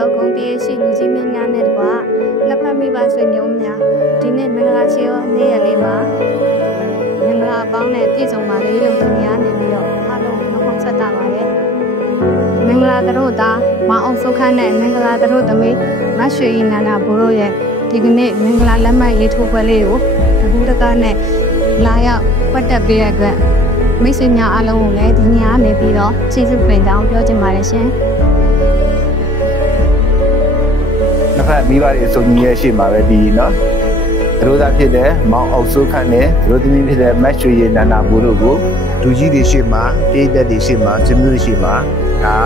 တော့ဂုံတည်းရှိလူကြီးမင်းများနဲ့တကွာလက်ဖက်မိပါဆွေမျိုးများဒီနေ့မင်္ဂလာရှိရောနေ့ရက်လေးမှာမင်္ဂလာပေါင်းနဲ့ပြည့်စုံပါလေလို့သူများနေပြီးတော့အားလုံးနှုတ်ဆက်တာပါရဲ့မင်္ဂလာတို့သားမအောင်စုခန်းနဲ့မင်္ဂလာတို့သမီးမရွှေရီနန္ဒဘိုးတို့ရဲ့ဒီကနေ့မင်္ဂလာလက်မှတ်ရေးထိုးပွဲလေးကိုအခုတကားနဲ့လာရောက်ပတ်သက်ပေးရတဲ့မိတ်ဆွေများအားလုံးကိုလည်းဒီနေ့ကနေပြီးတော့ကျေးဇူးပင်တောင်းပြောချင်ပါတယ်ရှင်နှစ်ဖက်မိဘတွေအစုံညီရဲ့ရှေ့မှာပဲဒီနော်တို့သားဖြစ်တဲ့မောင်အောင်စိုးခန့်နဲ့တို့သမီးဖြစ်တဲ့မတ်ရွှေရနန္ဒဘိုးတို့ကိုလူကြီးတွေရှေ့မှာပြည်သက်တွေရှေ့မှာစမျိုးတွေရှေ့မှာဒါ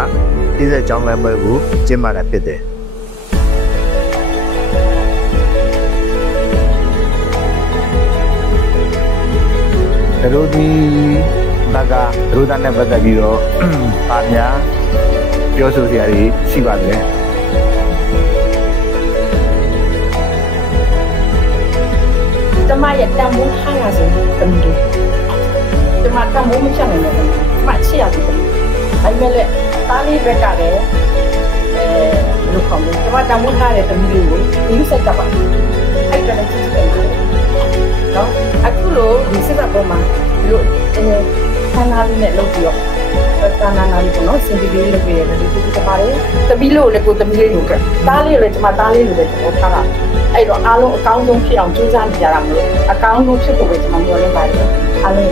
ပြည်သက်ကြောင်းလမ်းပွဲကိုကျင်းပတာဖြစ်တယ်တို့ဒီဘက်ကတို့သားနဲ့ပတ်သက်ပြီးတော့ပါများပြောဆိုစရာတွေရှိပါတယ်ကျမရဲ့တန်ဖိုးထားရဆုံးတမီးလေးကျမတန်ဖိုးမဖြတ်နိုင်ဘူးကျမချစ်ရတယ်ဒါပေမဲ့လည်းသားလေးဘက်ကလည်းဘယ်လိုခေါ်မလဲကျမတန်ဖိုးထားတဲ့တမီးလေးကိုဒီလိုစက်ကြပါအဲ့ဒါလည်းချစ်တယ်နော်အခုလိုဒီစက်ပေါ်မှာဒီလိုဆန္ဒလေးနဲ့လုပ်ပြီးတော့ဆန္ဒနာလေးပေါ့နော်စင်တီလေးလုပ်ပြီးရတယ်ဒီကျမလေးတမီးလို့လည်းကိုတမီးလေးလို့ကသားလေးလည်းကျမသားလေးလို့လည်းကျွန်တော်ထားတာအဲ့တော့အားလုံးအကောင်းဆုံးဖြစ်အောင်ကြိုးစားနေကြတာမလို့အကောင်းဆုံးဖြစ်ဖို့ပဲကျွန်တော်ပြောနေပါတယ်အားလုံး